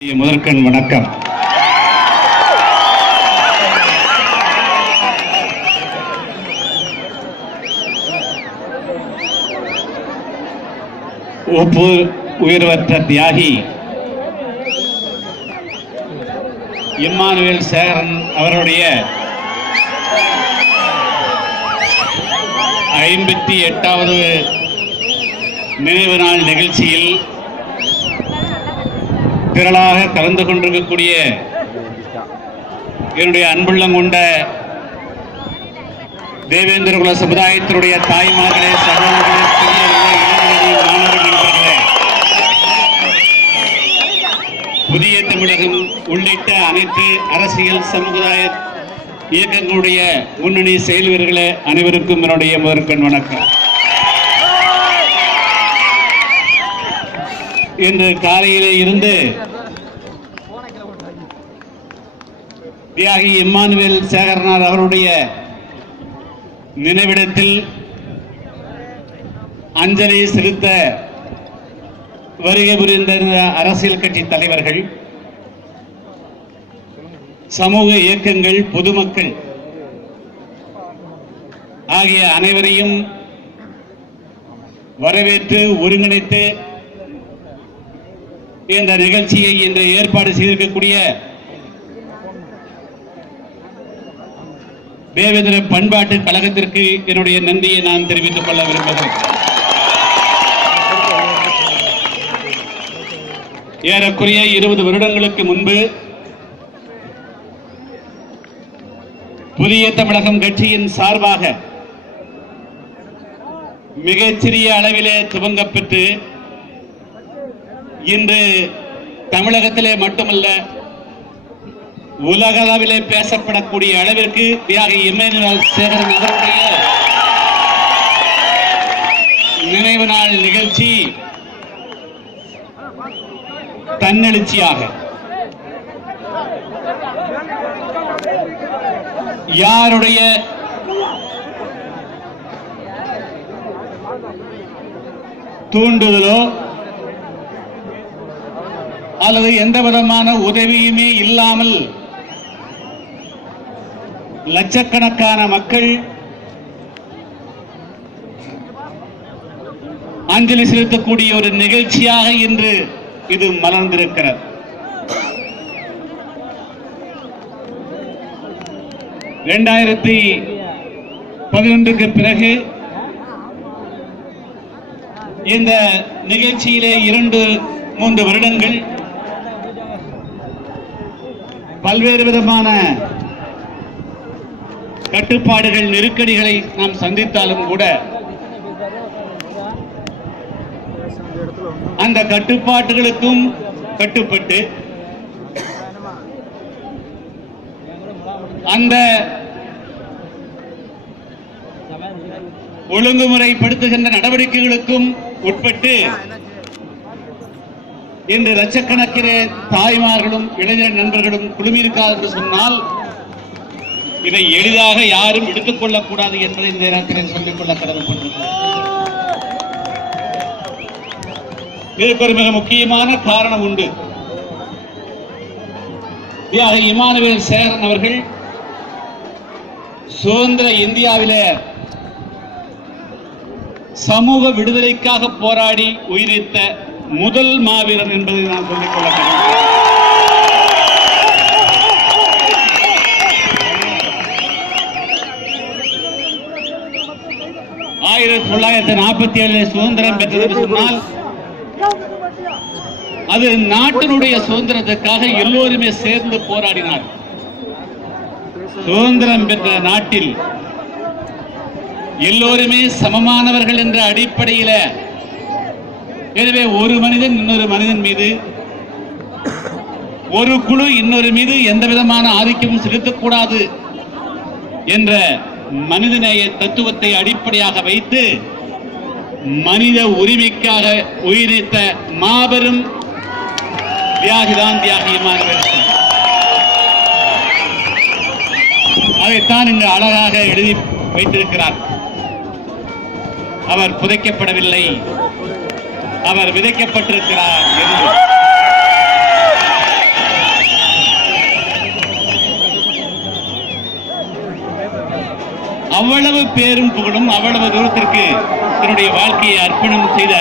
முதற்கண் வணக்கம். ஒப்பு உயர்வற்ற தியாகி இம்மானுவேல் சேகரன் அவருடைய 58வது நினைவு நாள் நிகழ்ச்சியில் திரளாக கலந்து கொண்டிருக்கக்கூடிய என்னுடைய அன்புள்ளம் கொண்ட தேவேந்திரகுல சமுதாயத்தினுடைய தாய்மார்களே, சகோதரர்களே, பெரியவர்களே, மாணவர்களே, புதிய தமிழகம் உள்ளிட்ட அனைத்து அரசியல் சமுதாய இயக்கங்களுடைய முன்னணி செயல் வீரர்களே, அனைவருக்கும் என்னுடைய முதற்கண் வணக்கம். இன்று காலையிலே இருந்து தியாகி இம்மானுவேல் சேகரனார் அவருடைய நினைவிடத்தில் அஞ்சலி செலுத்த வருகை புரிந்த அரசியல் கட்சி தலைவர்கள், சமூக இயக்கங்கள், பொதுமக்கள் ஆகிய அனைவரையும் வரவேற்று ஒருங்கிணைத்து இந்த நிகழ்ச்சியை இன்று ஏற்பாடு செய்திருக்கக்கூடிய தேவேந்திர பண்பாட்டு கழகத்திற்கு என்னுடைய நன்றியை நான் தெரிவித்துக் கொள்ள விரும்புகிறேன். ஏறக்குறைய 20 வருடங்களுக்கு முன்பு புதிய தமிழகம் கட்சியின் சார்பாக மிகச்சிறிய அளவிலே துவங்கப்பெற்று இன்று தமிழகத்திலே மட்டுமல்ல உலக அளவிலே பேசப்படக்கூடிய அளவிற்கு தியாகி இம்மானுவேல் சேகரன் அவருடைய நினைவு நாள் நிகழ்ச்சி தன்னெழுச்சியாக யாருடைய தூண்டுதலோ அல்லது எந்த விதமான உதவியுமே இல்லாமல் லட்சக்கணக்கான மக்கள் அஞ்சலி செலுத்தக்கூடிய ஒரு நிகழ்ச்சியாக இன்று இது மலர்ந்திருக்கிறது. இரண்டாயிரத்தி 11க்கு பிறகு இந்த நிகழ்ச்சியிலே 2-3 வருடங்கள் பல்வேறு விதமான கட்டுப்பாடுகள், நெருக்கடிகளை நாம் சந்தித்தாலும் கூட அந்த கட்டுப்பாடுகளுக்கும் கட்டுப்பட்டு அந்த ஒழுங்குமுறைப்படுத்துகின்ற நடவடிக்கைகளுக்கும் உட்பட்டு இன்று லட்சக்கணக்கின தாய்மார்களும் இளைஞர் நண்பர்களும் குழுமியிருக்காது என்று சொன்னால் இதை எளிதாக யாரும் எடுத்துக் கொள்ளக்கூடாது என்பதை இந்த நேரத்தில் சொல்லிக் கொள்ள கடமைப்பட்டிருக்கிறது. இதற்கு ஒரு மிக முக்கியமான காரணம் உண்டு. தியாகி இம்மானுவேல் சேகரன் அவர்கள் சுதந்திர இந்தியாவிலே சமூக விடுதலைக்காக போராடி உயிரிழந்த முதல் மாவீரன் என்பதை நான் சொல்லிக் கொள்ள வேண்டும். 1947 சுதந்திரம் பெற்றது சொன்னால் அது நாட்டினுடைய சுதந்திரத்துக்காக எல்லோருமே சேர்ந்து போராடினார். சுதந்திரம் பெற்ற நாட்டில் எல்லோருமே சமமானவர்கள் என்ற அடிப்படையில், எனவே ஒரு மனிதன் இன்னொரு மனிதன் மீது, ஒரு குழு இன்னொரு மீது எந்த விதமான ஆதிக்கமும் செலுத்தக்கூடாது என்ற மனிதநேய தத்துவத்தை அடிப்படையாக வைத்து மனித உரிமைக்காக உயிரிழந்த மாபெரும் தியாகிதான் தியாகி இம்மானுவேல் சேகரன். அதைத்தான் இங்கு அழகாக எழுதி வைத்திருக்கிறார். அவர் புதைக்கப்படவில்லை, அவர் விதைக்கப்பட்டிருக்கிறார் என்று. அவ்வளவு பேரும் புகழும் அவ்வளவு தூரத்திற்கு தன்னுடைய வாழ்க்கையை அர்ப்பணம் செய்த